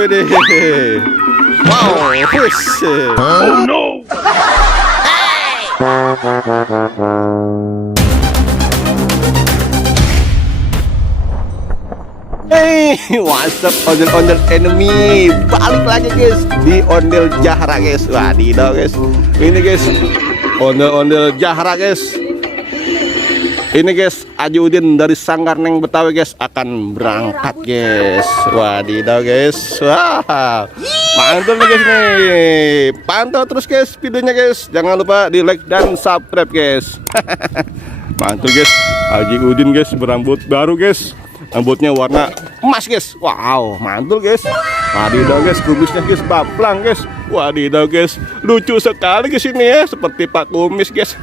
Wede. Wow, fish. Oh no. Hey, what's up ondel-ondel enemy? Balik lagi guys di Ondel Jahra guys. Wadidaw guys. Ini guys ondel-ondel Jahra guys. Ini guys Aji Udin dari Sanggar Neng Betawi guys akan berangkat guys. Wadidaw guys. Wah, mantul nih guys nih. Pantau terus guys videonya guys. Jangan lupa di like dan subscribe guys. Mantul guys. Aji Udin guys berambut baru guys. Rambutnya warna emas guys. Wow, mantul guys. Wadidaw guys, kumisnya guys baplang guys. Wadidaw guys, lucu sekali guys ini ya, seperti Pak Kumis guys.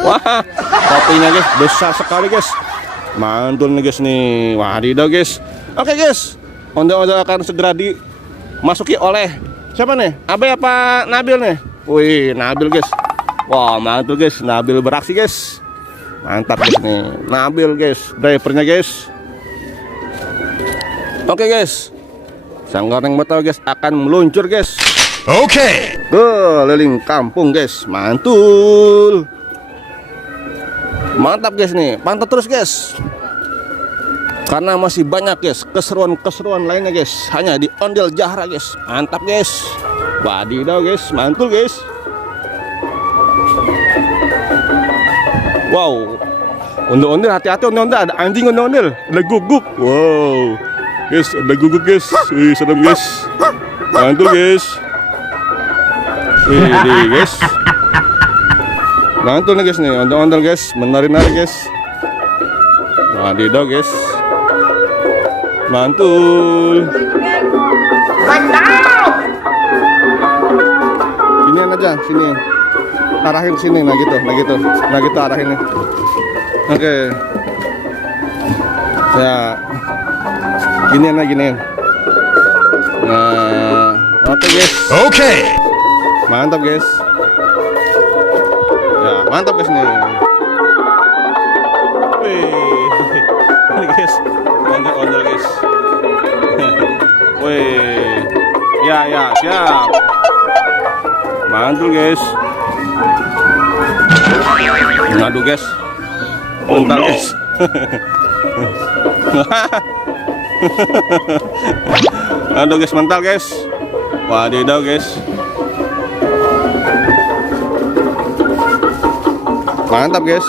Wah, topinya guys besar sekali guys. Mantul nih guys nih. Wadidaw guys. Oke guys, ondel-ondel akan segera dimasuki oleh siapa nih? Abe apa Nabil nih? Wih, Nabil guys. Wah, mantul guys, Nabil beraksi guys. Mantap guys nih, Nabil guys, drivernya guys. Oke guys, Sanggar Neng Betawi guys akan meluncur guys. Oke. Keliling kampung guys, mantul. Mantap guys nih, pantau terus guys. Karena masih banyak guys keseruan-keseruan lainnya guys, hanya di Ondel Jahra guys. Mantap guys. Wadidaw guys, mantul guys. Wow, ondel-ondel hati-hati, ondel-ondel ada anjing, ondel-ondel ada guguk. Wow guys, ada guguk guys. Wih, serem guys. Mantul guys. Wih guys, mantul nih guys nih, ondel-ondel guys, menari-nari guys. Wadidaw guys, mantul. Mantap. Sinian aja, sini. Arahin sini, nah gitu arahin nih. Oke. Ya, giniin. Nah, oke guys. Oke. Mantap guys. Ya, mantap guys nih. Wih, ini guys, ondel guys. Wih, ya, siap. Mantul guys. Aduh guys, bentar guys. Aduh guys, mental guys. Wadidaw guys. Mantap guys.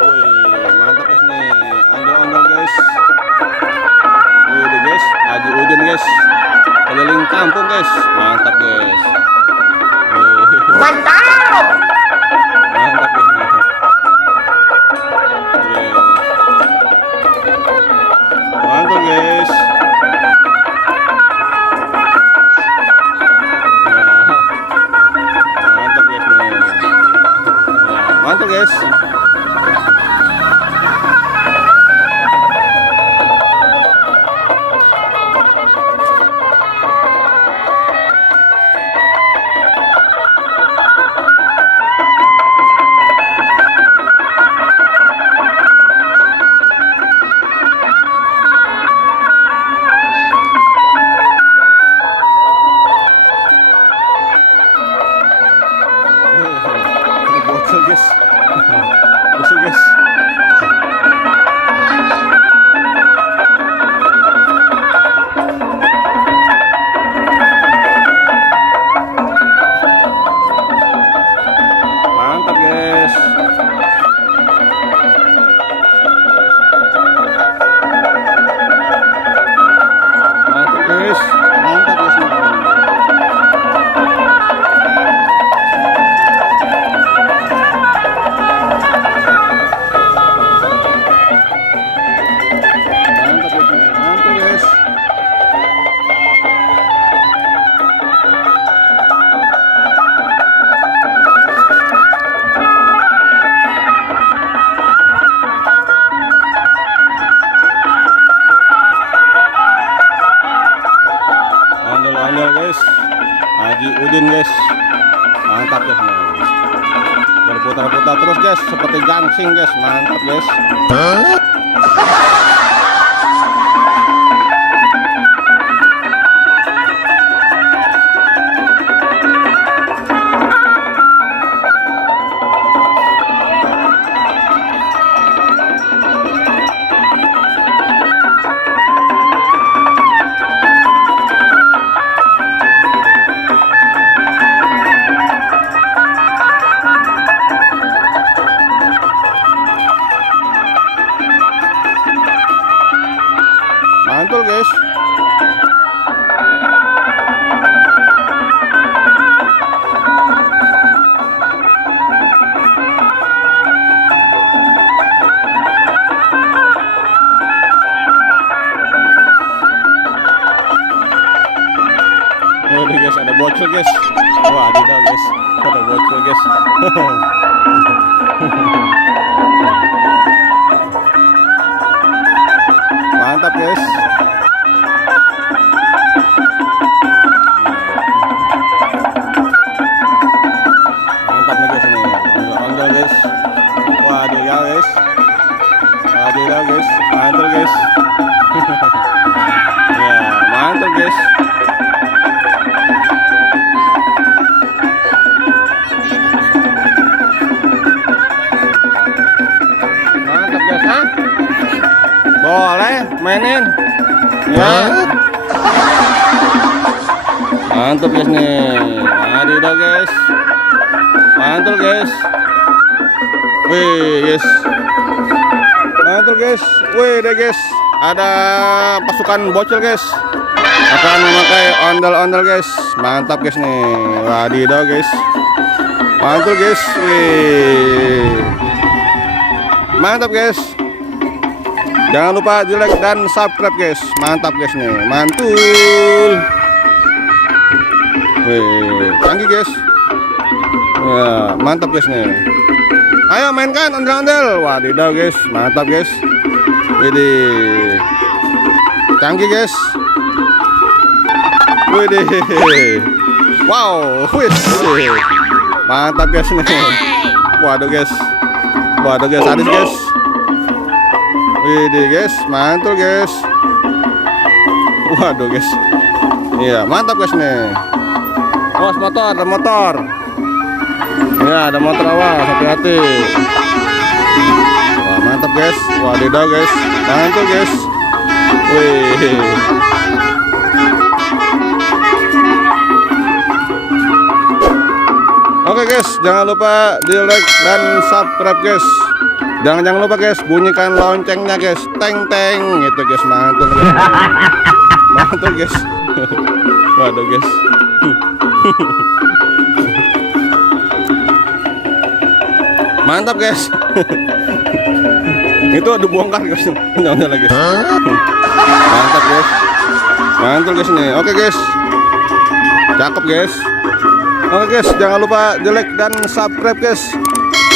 Wih, mantap guys nih, ondel-ondel guys. Wih guys, Aji Udin guys, keliling kampung guys. Mantap guys. Mantap. Mantap guys. Mantap guys. Mantap guys nih. Mantap guys. Bocor guys. Bocor guys. Mantap guys. Mantap guys. Mantap guys. Aji Udin guys, mantap guys. Berputar-putar terus guys, seperti gangsing guys, mantap guys. bocil guys. Wadidaw guys, ada bocil guys. Mantap guys. Mantap nih guys ini. Ondel guys. Wadidaw guys. Wadidaw guys. Mantul guys. Ya, mantul guys. Mantap guys, ha? Boleh mainin. Ya. Mantap guys nih. Wadidaw guys. Mantul guys. Wih guys. Mantul guys. Wih deh guys. Ada pasukan bocil guys. Akan memakai ondel-ondel guys. Mantap guys nih. Wadidaw guys. Mantul guys. Wih. Mantap guys. Jangan lupa di like dan subscribe guys. Mantap guys nih. Mantul. Wih, canggih guys. Ya, mantap guys nih. Ayo mainkan ondel-ondel. Wadidaw guys, mantap guys. Widih. Canggih guys. Widih. Wow, wis. Mantap guys nih. Waduh guys. Waduh guys, sadis guys. Widih guys, mantul guys. Waduh guys. Iya, mantap guys nih. Awas motor, ada motor. Ya, ada motor, awas, hati-hati. Wah, mantap guys. Wadidaw guys. Mantul guys. Wih. Oke guys, jangan lupa di like dan subscribe guys. Jangan lupa guys, bunyikan loncengnya guys. Teng teng gitu guys, mantul guys. Mantul guys. Waduh guys. Mantap guys. Itu dibongkar guys. Jangan lagi. Mantap guys. Mantul guys nih. Oke guys. Cakep guys. Oke guys, jangan lupa di like dan subscribe guys.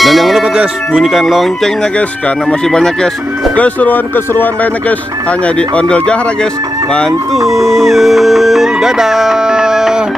Dan jangan lupa guys, bunyikan loncengnya guys, karena masih banyak guys keseruan-keseruan lainnya guys, hanya di Ondel Jahara guys. Mantul. Dadah.